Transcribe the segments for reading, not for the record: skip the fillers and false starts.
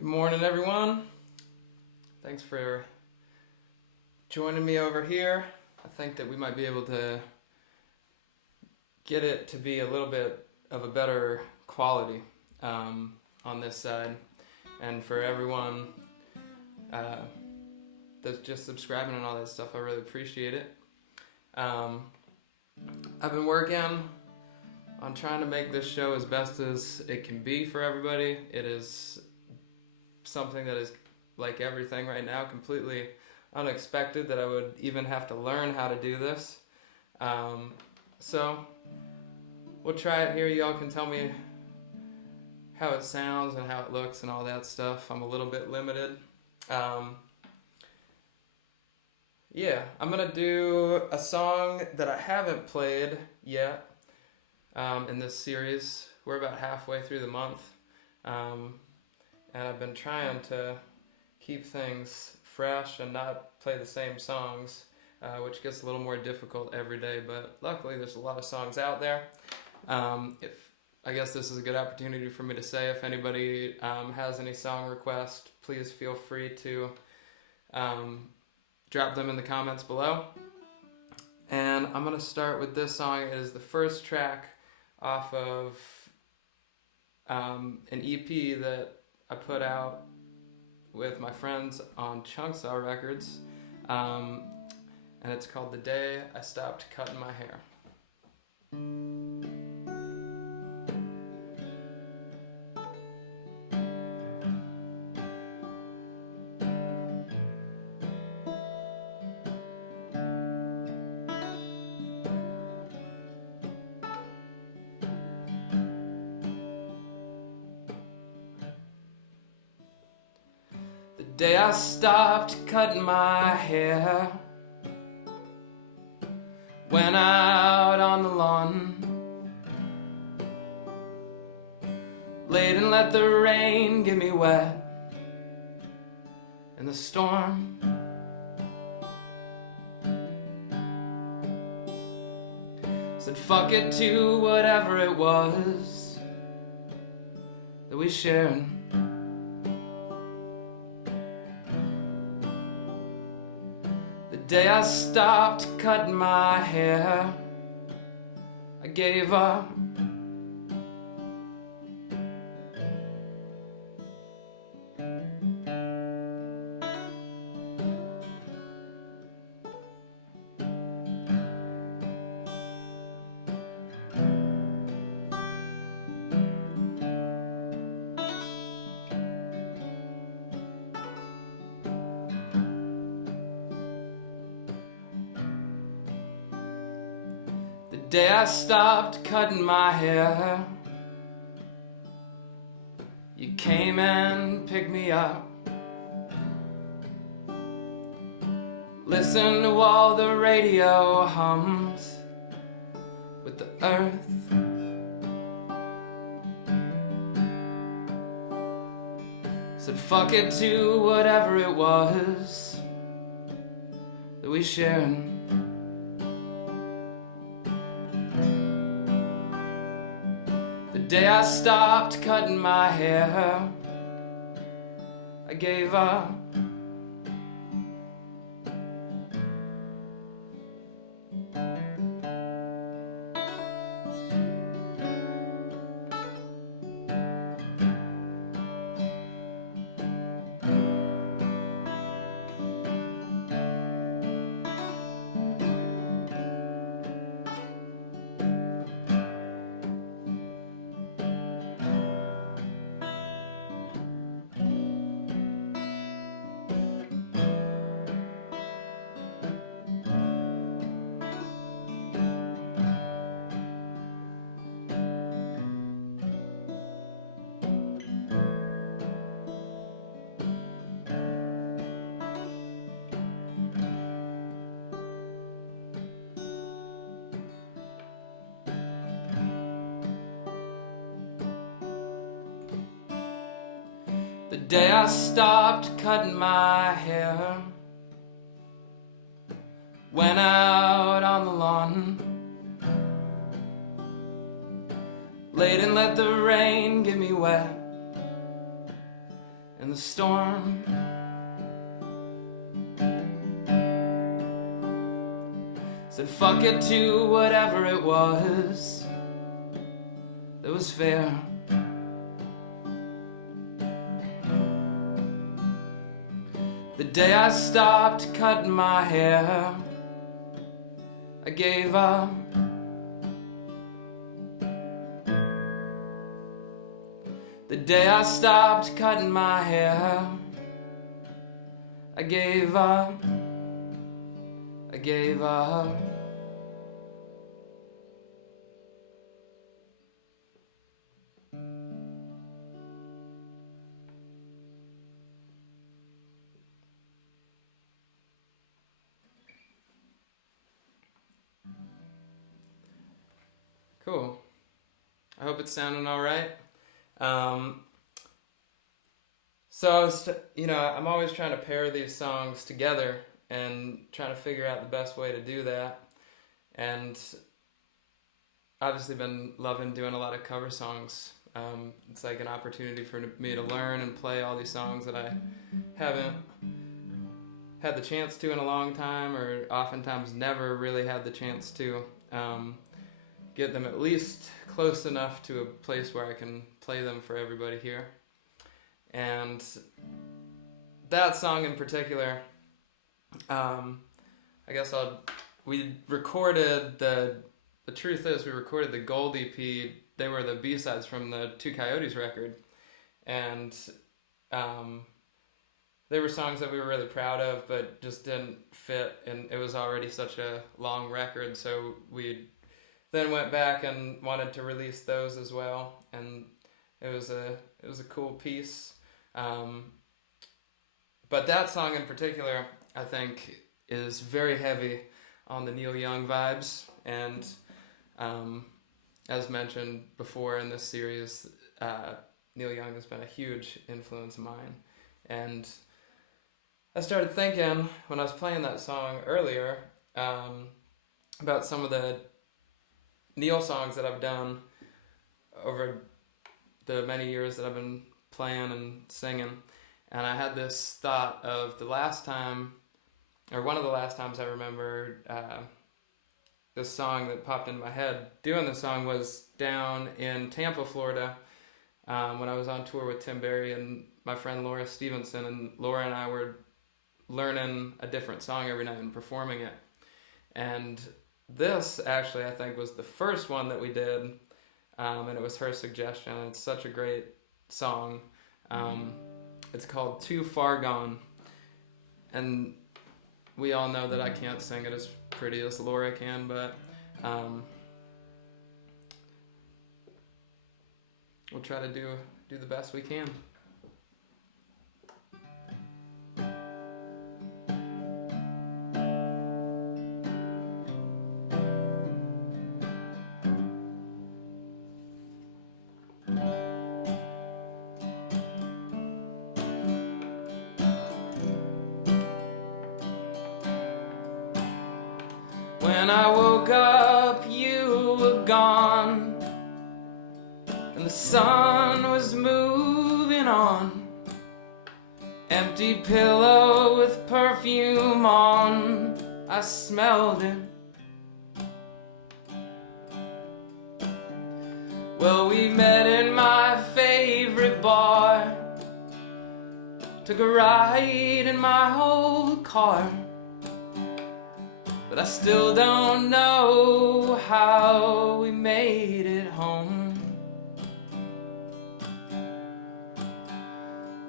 Good morning, everyone. Thanks for joining me over here. I think that we might be able to get it to be a little bit of a better quality on this side. And for everyone that's just subscribing and all that stuff, I really appreciate it. I've been working on trying to make this show as best as it can be for everybody. It is something that is, like everything right now, completely unexpected that I would even have to learn how to do this. So we'll try it here. Y'all can tell me how it sounds and how it looks and all that stuff. I'm a little bit limited. Yeah, I'm gonna do a song that I haven't played yet in this series. We're about halfway through the month. And I've been trying to keep things fresh and not play the same songs, which gets a little more difficult every day, but luckily there's a lot of songs out there. I guess this is a good opportunity for me to say, if anybody has any song requests, please feel free to drop them in the comments below. And I'm going to start with this song. It is the first track off of an EP that I put out with my friends on Chunksaw Records, and it's called The Day I Stopped Cutting My Hair. The day I stopped cutting my hair, went out on the lawn, laid and let the rain get me wet in the storm. Said fuck it to whatever it was that we shared. The day I stopped cutting my hair, I gave up. The day I stopped cutting my hair, you came and picked me up. Listen to all the radio hums with the earth. Said fuck it to whatever it was that we shared. The day I stopped cutting my hair, I gave up. The day I stopped cutting my hair, went out on the lawn, laid and let the rain get me wet in in the storm. Said fuck it to whatever it was that was fair. The day I stopped cutting my hair, I gave up. The day I stopped cutting my hair, I gave up. I gave up. Cool. I hope it's sounding all right. So I was, I'm always trying to pair these songs together and trying to figure out the best way to do that. And obviously been loving doing a lot of cover songs. It's like an opportunity for me to learn and play all these songs that I haven't had the chance to in a long time, or oftentimes never really had the chance to get them at least close enough to a place where I can play them for everybody here. And that song in particular, we recorded the truth is we recorded the Gold EP. They were the B-sides from the Two Coyotes record. And they were songs that we were really proud of, but just didn't fit, and it was already such a long record, so we then went back and wanted to release those as well, and it was a cool piece. But that song in particular, I think, is very heavy on the Neil Young vibes, and as mentioned before in this series, Neil Young has been a huge influence of mine. And I started thinking, when I was playing that song earlier, about some of the Neil songs that I've done over the many years that I've been playing and singing. And I had this thought of the last time, or one of the last times I remember this song that popped into my head doing the song was down in Tampa, Florida, when I was on tour with Tim Berry and my friend Laura Stevenson, and Laura and I were learning a different song every night and performing it. And this actually, I think, was the first one that we did, and it was her suggestion, and it's such a great song. It's called Too Far Gone, and we all know that I can't sing it as pretty as Laura can, but we'll try to do the best we can. When I woke up, you were gone, and the sun was moving on. Empty pillow with perfume on, I smelled it. Well, we met in my favorite bar, took a ride in my old car. But I still don't know how we made it home.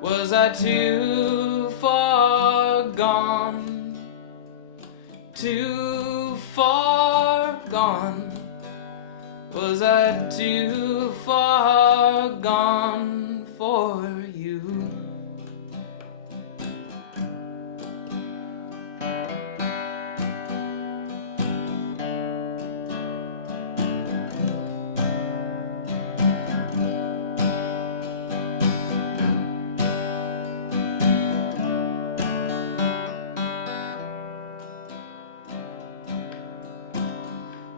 Was I too far gone? Too far gone? Was I too far gone for you?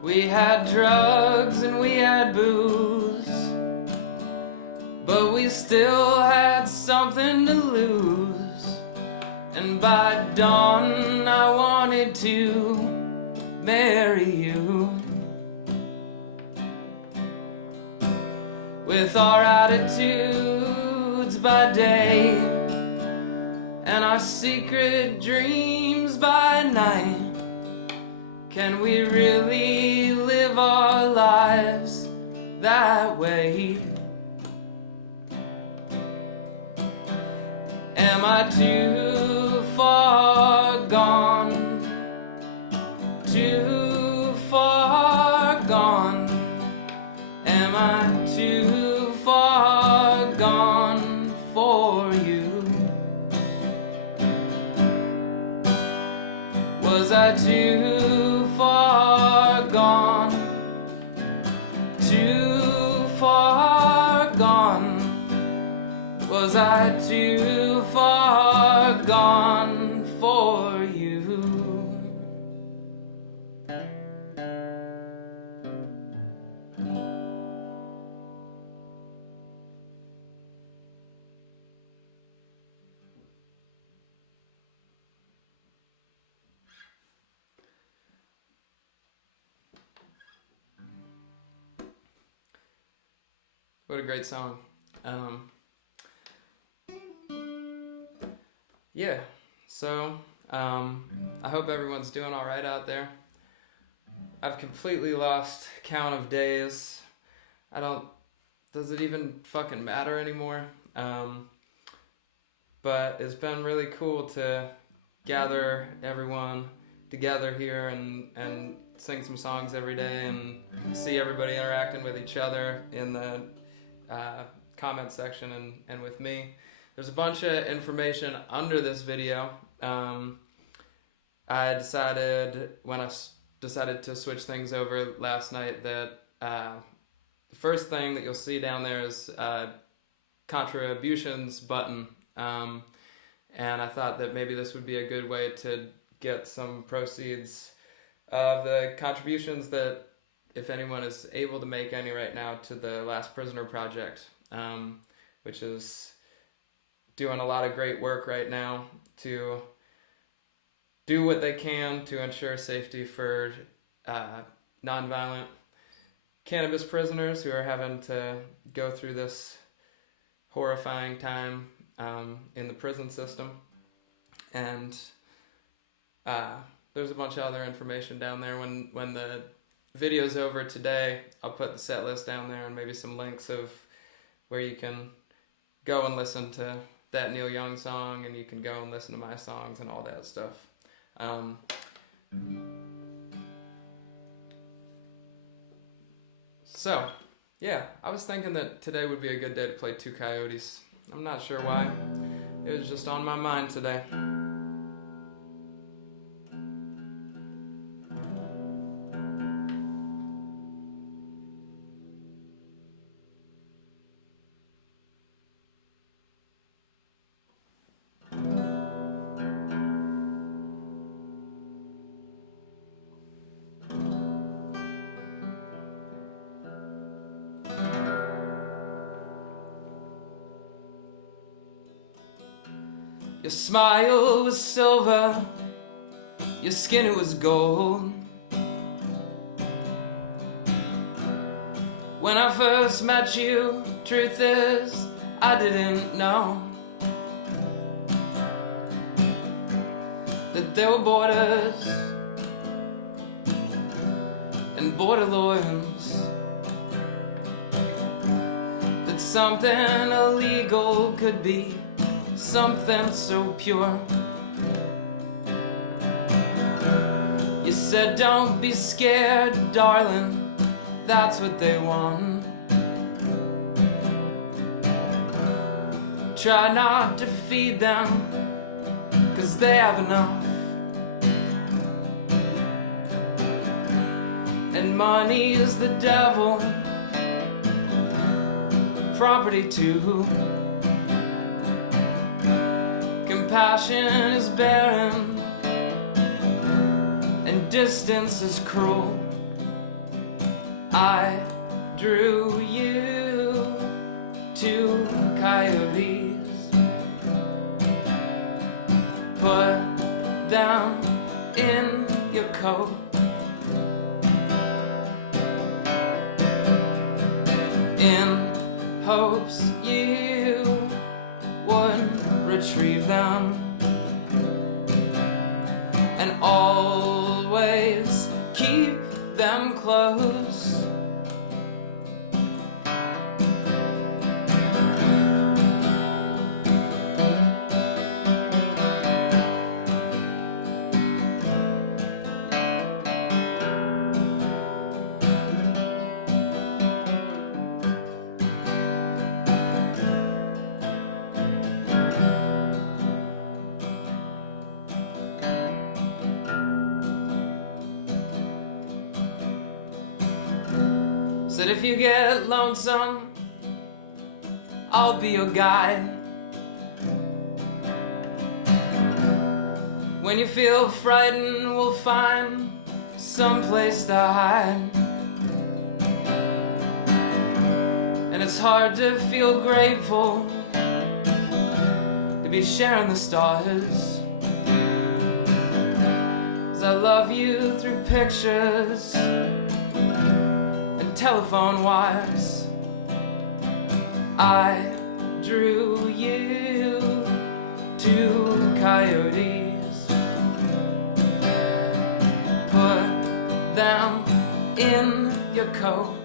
We had drugs and we had booze, but we still had something something to lose, and by dawn I wanted to marry you. With our attitudes by day and our secret dreams by night, can we really live our lives that way? Am I too far gone? Too far gone? Am I too far gone for you? Was I too far gone? Too far gone? Was I too far gone for you? What a great song. Yeah, so I hope everyone's doing all right out there. I've completely lost count of days. Does it even fucking matter anymore? But it's been really cool to gather everyone together here and sing some songs every day and see everybody interacting with each other in the comment section and with me. There's a bunch of information under this video. I decided when I decided to switch things over last night that the first thing that you'll see down there is contributions button, and I thought that maybe this would be a good way to get some proceeds of the contributions that, if anyone is able to make any right now, to the Last Prisoner Project, which is doing a lot of great work right now to do what they can to ensure safety for nonviolent cannabis prisoners who are having to go through this horrifying time in the prison system. And there's a bunch of other information down there. When the video's over today, I'll put the set list down there and maybe some links of where you can go and listen to that Neil Young song, and you can go and listen to my songs and all that stuff. So, yeah, I was thinking that today would be a good day to play Two Coyotes. I'm not sure why. It was just on my mind today. Your smile was silver, your skin it was gold. When I first met you, truth is, I didn't know that there were borders and border lawyers, that something illegal could be something so pure. You said, don't be scared, darling, that's what they want. Try not to feed them, 'cause they have enough. And money is the devil, property too. Compassion is barren, and distance is cruel. I drew you two coyotes coat. In hopes you would retrieve them and always keep them close. Said if you get lonesome, I'll be your guide. When you feel frightened, we'll find some place to hide. And it's hard to feel grateful to be sharing the stars, 'cause I love you through pictures and telephone wires. I drew you to coyotes, put them in your coat.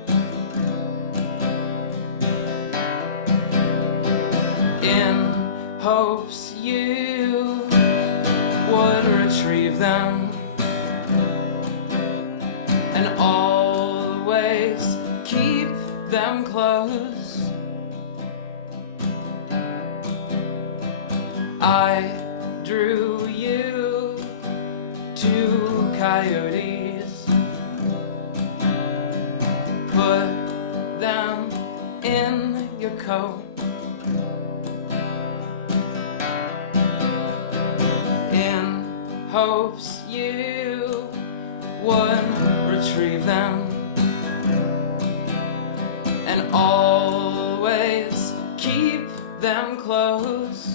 In hopes you would retrieve them and always keep them close. I drew you to coyotes, put them in your coat. In hopes you would retrieve them and always keep them close.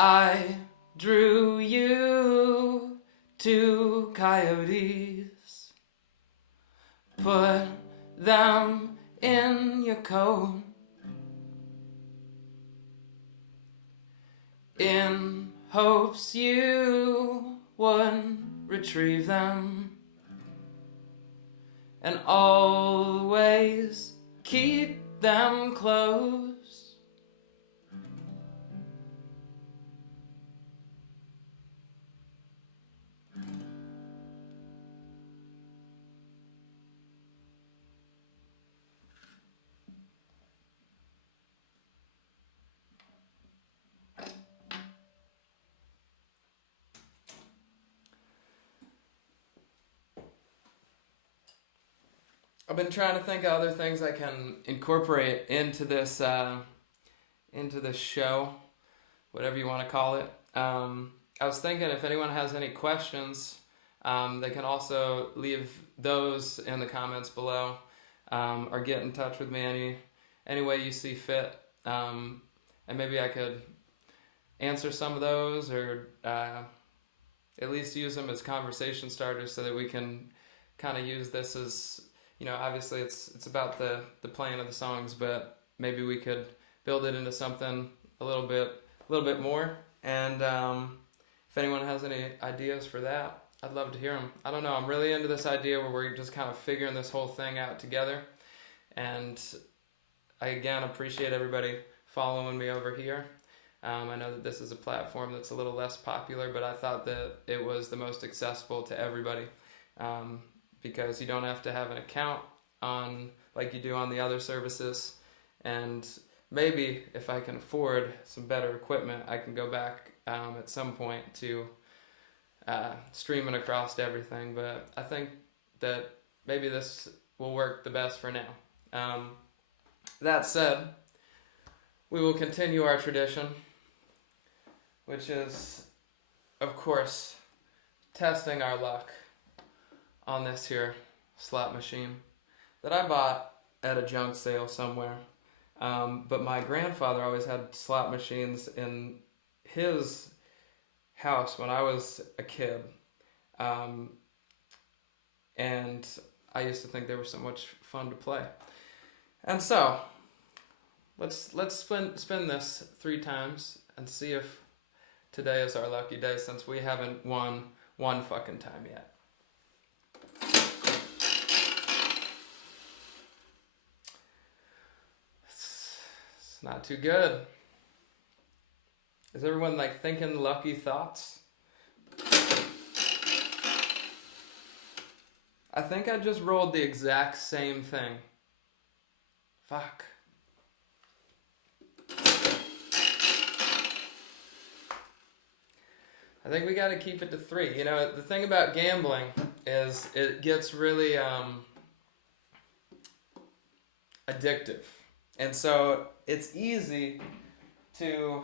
I drew you to coyotes, put them in your coat. In hopes you would retrieve them and always keep them close. I've been trying to think of other things I can incorporate into this show, whatever you want to call it. I was thinking if anyone has any questions, they can also leave those in the comments below, or get in touch with me any way you see fit, and maybe I could answer some of those, or at least use them as conversation starters so that we can kind of use this as, you know, obviously it's about the playing of the songs, but maybe we could build it into something a little bit more. And if anyone has any ideas for that, I'd love to hear them. I don't know, I'm really into this idea where we're just kind of figuring this whole thing out together. And I again appreciate everybody following me over here. I know that this is a platform that's a little less popular, but I thought that it was the most accessible to everybody. Because you don't have to have an account on like you do on the other services, and maybe if I can afford some better equipment, I can go back at some point to streaming across to everything, but I think that maybe this will work the best for now. That said, we will continue our tradition, which is, of course, testing our luck on this here slot machine that I bought at a junk sale somewhere. But my grandfather always had slot machines in his house when I was a kid. And I used to think they were so much fun to play. And so, let's spin this 3 times and see if today is our lucky day, since we haven't won one fucking time yet. It's not too good. Is everyone like thinking lucky thoughts? I think I just rolled the exact same thing. Fuck. I think we gotta keep it to 3. You know, the thing about gambling is it gets really addictive. And so it's easy to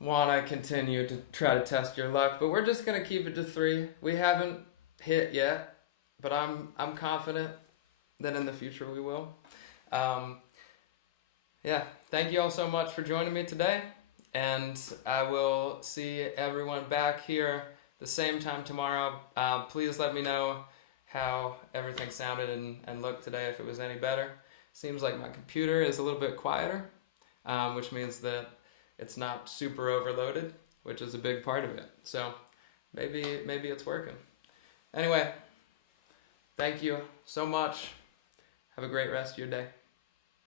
want to continue to try to test your luck, but we're just gonna keep it to 3. We haven't hit yet, but I'm confident that in the future we will. Yeah, thank you all so much for joining me today, and I will see everyone back here the same time tomorrow. Please let me know how everything sounded and looked today, if it was any better. Seems like my computer is a little bit quieter, which means that it's not super overloaded, which is a big part of it. So maybe it's working. Anyway, thank you so much. Have a great rest of your day.